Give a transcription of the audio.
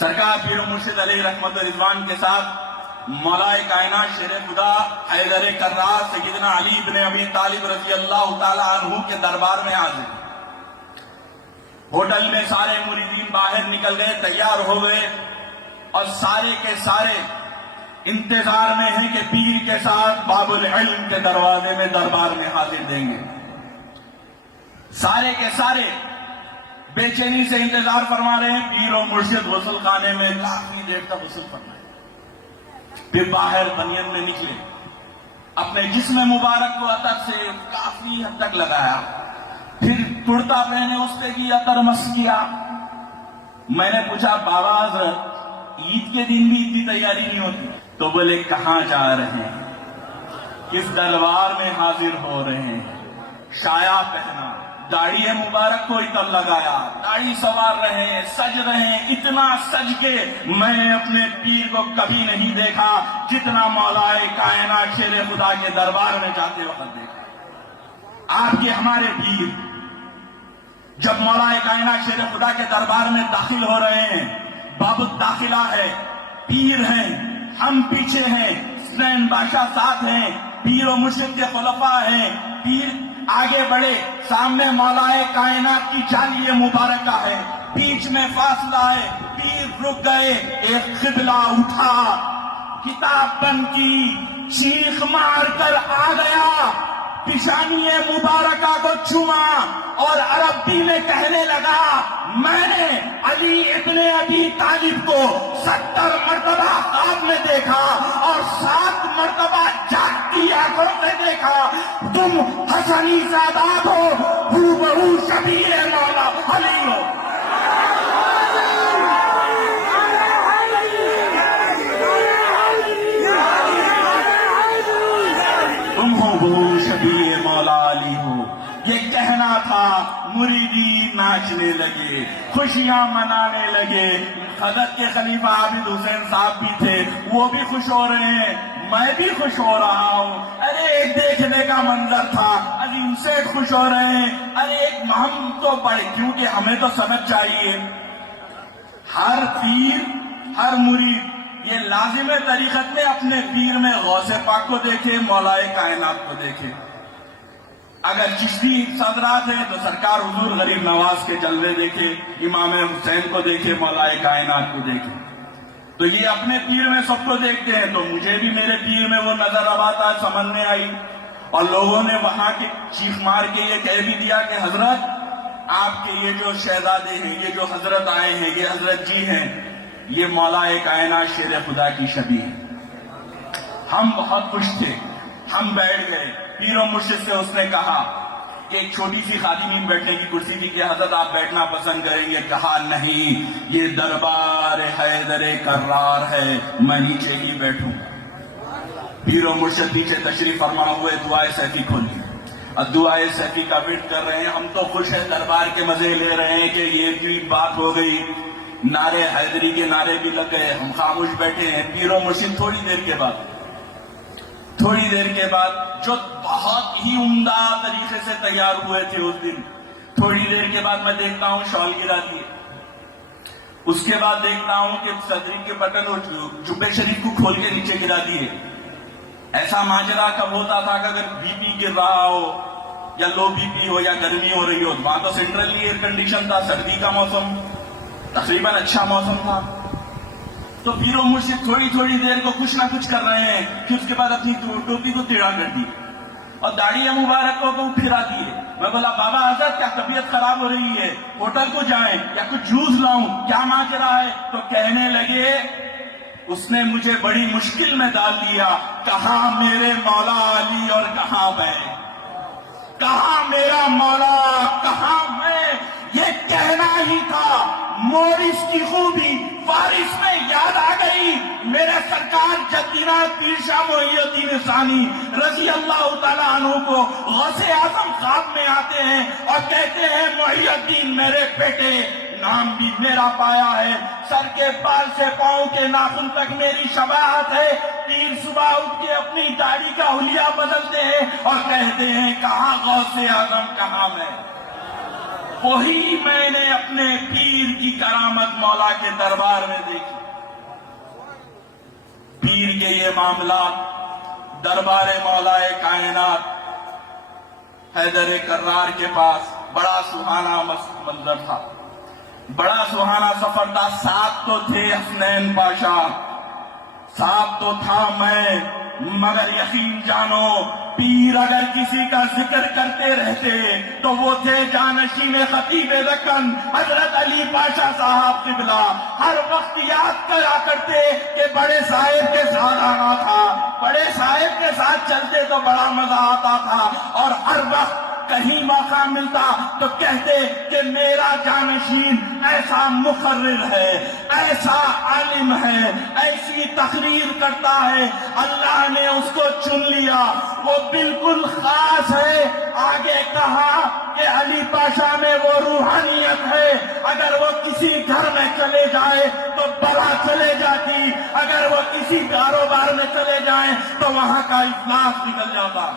سرکار پیر و مرشد علیہ رحمت و رضوان کے ساتھ مولائے کائنات شیر خدا حیدر کرار سیدنا علی بن ابی طالب رضی اللہ تعالی عنہ کے دربار میں حاضر۔ ہوٹل میں سارے مریدین باہر نکل گئے، تیار ہو گئے، اور سارے کے سارے انتظار میں ہیں کہ پیر کے ساتھ باب العلم کے دروازے میں دربار میں حاضر دیں گے۔ سارے کے سارے بے چینی سے انتظار فرما رہے ہیں۔ پیر و مرشد غسل خانے میں کافی دیر تک غسل فرمائے، پھر باہر بنین میں نکلے، اپنے جسم مبارک کو عطر سے کافی حد تک لگایا، پھر کرتا پہنے اس پہ کی عطر مس کیا۔ میں نے پوچھا بابا حضرت عید کے دن بھی اتنی تیاری نہیں ہوتی؟ تو بولے کہاں جا رہے ہیں، کس دربار میں حاضر ہو رہے ہیں۔ شایا پہنا، داڑھی مبارک کو عطر لگایا، داڑھی سوار رہے، سج رہے، اتنا سج کے میں نے اپنے پیر کو کبھی نہیں دیکھا جتنا مولائے کائنات شیر خدا کے دربار میں جاتے وقت دیکھا۔ آپ کے ہمارے پیر جب مولائے کائنات شیر خدا کے دربار میں داخل ہو رہے ہیں، باب الداخلہ ہے، پیر ہیں، ہم پیچھے ہیں، حسنین بادشاہ ساتھ ہیں، پیر و مرشد کے خلفاء ہیں، پیر آگے بڑھے، سامنے مولائے کائنات کی جالی مبارکہ ہے، بیچ میں فاصلہ ہے، پیر رک گئے، ایک قبلہ اٹھا، کتاب بند کی، چیخ مار کر آ گیا، پیشانی مبارکہ کو چوما اور عربی میں کہنے لگا میں نے علی ابن ابی طالب کو 70 مرتبہ خواب میں دیکھا اور 7 مرتبہ جاگتی آنکھوں سے دیکھا، تم حسنی سادات ہو، ہو بہو شبیہ مولا علی ہو۔ تم ہو بہو شبیہ مولا علی ہو، یہ کہنا تھا۔ مریدین ناچنے لگے، خوشیاں منانے لگے۔ حضرت کے خلیفہ عابد حسین صاحب بھی تھے، وہ بھی خوش ہو رہے ہیں، میں بھی خوش ہو رہا ہوں۔ ارے ایک دیکھنے کا منظر تھا، عظیم سے خوش ہو رہے ہیں۔ ارے ایک ہم تو بڑے، کیونکہ ہمیں تو سمجھ چاہیے، ہر پیر ہر مرید یہ لازم طریقت میں اپنے پیر میں غوث پاک کو دیکھے، مولائے کائنات کو دیکھے۔ اگر چشتی صدرات ہیں تو سرکار حضور غریب نواز کے جلوے دیکھے، امام حسین کو دیکھے، مولائے کائنات کو دیکھے۔ تو یہ اپنے پیر میں سب کو دیکھتے ہیں، تو مجھے بھی میرے پیر میں وہ نظر اب آتا، سمجھ میں آئی۔ اور لوگوں نے وہاں کے چیخ مار کے یہ کہہ بھی دیا کہ حضرت آپ کے یہ جو شہزادے ہیں، یہ جو حضرت آئے ہیں، یہ حضرت جی ہیں، یہ مولائے کائنات شیر خدا کی شبیہ ہے۔ ہم بہت خوش تھے، ہم بیٹھ گئے۔ پیر و مرشد سے اس نے کہا کہ ایک چھوٹی سی خادمی بیٹھنے کی کرسی تھی کہ حضرت آپ بیٹھنا پسند کریں گے؟ کہا نہیں، یہ دربار حیدر کرار ہے، میں نیچے ہی بیٹھوں گا۔ پیر و مرشد نیچے تشریف فرما ہوئے، دعائے سیفی کھولی، اب دعائے سیفی کا ویٹ کر رہے ہیں۔ ہم تو خوش ہیں، دربار کے مزے لے رہے ہیں کہ یہ بھی بات ہو گئی، نعرے حیدری کے نعرے بھی لگ گئے، ہم خاموش بیٹھے ہیں۔ پیر و مرشد تھوڑی دیر کے بعد جو بہت ہی عمدہ طریقے سے تیار ہوئے تھے اس دن، تھوڑی دیر کے بعد میں دیکھتا ہوں شال گرا دیے، اس کے بعد دیکھتا ہوں کہ صدری کے بٹن اور جبے شریف کو کھول کے نیچے گرا دیے۔ ایسا ماجرا کب ہوتا تھا کہ اگر بی پی گر رہا ہو یا لو بی پی ہو یا گرمی ہو رہی ہو، وہاں تو سینٹرلی ایئر کنڈیشن تھا، سردی کا موسم تقریباً اچھا موسم تھا۔ تو پیر و مرشد تھوڑی دیر کو کچھ نہ کچھ کر رہے ہیں، پھر اس کے بعد اپنی ٹوپی کو ٹیڑھا کر دی اور داڑھی مبارک کو پھرا دیے۔ میں بولا بابا حضرت کیا طبیعت خراب ہو رہی ہے، ہوٹل کو جائیں یا کچھ جوس لاؤں، کیا ماجرا ہے؟ تو کہنے لگے اس نے مجھے بڑی مشکل میں ڈال دیا، کہاں میرے مولا علی اور کہاں میں، کہاں میرا مولا کہاں میں، یہ کہنا ہی تھا۔ مورس کی خوبی فارس میں یاد آ گئی، میرے سرکار جدینا پیر شاہ محی الدین ثانی رضی اللہ تعالیٰ عنہ کو غوث اعظم خواب میں آتے ہیں اور کہتے ہیں محی الدین میرے بیٹے، نام بھی میرا پایا ہے، سر کے بال سے پاؤں کے ناخن تک میری شباہت ہے۔ پیر صبح اٹھ کے اپنی داڑھی کا حلیہ بدلتے ہیں اور کہتے ہیں کہاں غوث اعظم کہاں میں۔ وہی میں نے اپنے پیر کی کرامت مولا کے دربار میں دیکھی. پیر کے یہ معاملات دربار مولا کائنات حیدر کرار کے پاس بڑا سہانا منظر تھا, بڑا سہانا سفر تھا. ساتھ تو تھے حسنین پاشا, ساتھ تو تھا میں, مگر یقین جانو پیر اگر کسی کا ذکر کرتے رہتے تو وہ تھے جانشین خطیب رکن حضرت علی پاشا صاحب قبلہ. ہر وقت یاد کرا کرتے کہ بڑے صاحب کے ساتھ آنا تھا, بڑے صاحب کے ساتھ چلتے تو بڑا مزہ آتا تھا. اور ہر وقت کہیں موقع ملتا تو کہتے کہ میرا جانشین ایسا مقرر ہے, ایسا عالم ہے, ایسی تقریر کرتا ہے, اللہ نے اس کو چن لیا, وہ بالکل خاص ہے. آگے کہا کہ علی پاشا میں وہ روحانیت ہے, اگر وہ کسی گھر میں چلے جائے تو بلا چلے جاتی, اگر وہ کسی کاروبار میں چلے جائیں تو وہاں کا افلاس نکل جاتا.